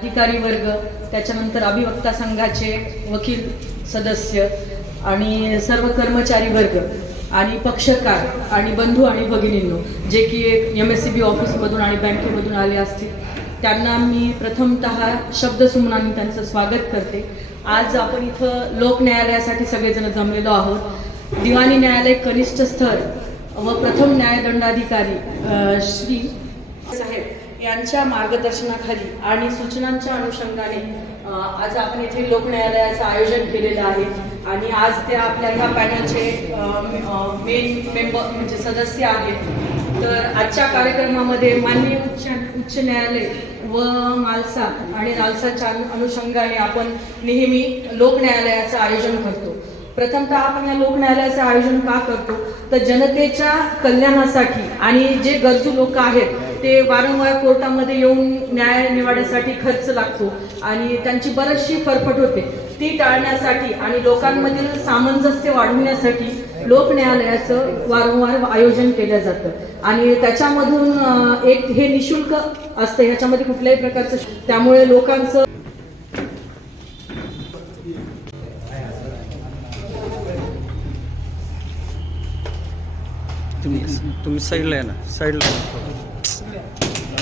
अधिकारी वर्ग त्याच्यानंतर अभिवक्ता संघाचे वकील सदस्य आणि सर्व कर्मचारी वर्ग आणि पक्षकार आणि बंधू आणि भगिनींनो जे की एम एस सी बी ऑफिसमधून आणि बँकेमधून आले असतील त्यांना मी प्रथमतः शब्दसुमनाने त्यांचं स्वागत करते. आज आपण इथं लोक न्यायालयासाठी सगळेजण जमलेलो आहोत. दिवाणी न्यायालय कनिष्ठ स्तर व प्रथम न्यायदंडाधिकारी श्री यांच्या मार्गदर्शनाखाली आणि सूचनांच्या अनुषंगाने आज आपण इथे लोक न्यायालयाचं आयोजन केलेलं आहे. आणि आज ते आपल्या ह्या पॅनलचे मेन मेंबर म्हणजे सदस्य आहेत. तर आजच्या कार्यक्रमामध्ये माननीय उच्च उच्च न्यायालय व मालसा आणि नालसाच्या अनुषंगाने आपण नेहमी लोक न्यायालयाचं आयोजन करतो. प्रथमतः आपण या लोक न्यायालयाचं आयोजन का करतो? तर जनतेच्या कल्याणासाठी आणि जे गरजू लोक आहेत ते वारंवार कोर्टामध्ये येऊन न्याय निवाड्यासाठी खर्च लागतो आणि त्यांची बरीचशी फरफट होते. ती टाळण्यासाठी आणि लोकांमधील सामंजस्य वाढवण्यासाठी लोक न्यायालयाचं वारंवार आयोजन केलं जातं. आणि त्याच्यामधून एक हे निशुल्क असतं ह्याच्यामध्ये कुठल्याही प्रकारचं त्यामुळे लोकांचं तुम्ही तुम्ही साईडला आहे ना. साईडला.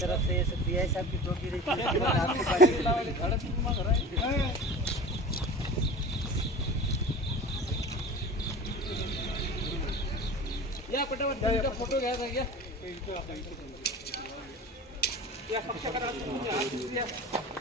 तरफ से पीआई साहब की टोपी या पटापट तुमचा फोटो घ्या घ्या या पक्षकारात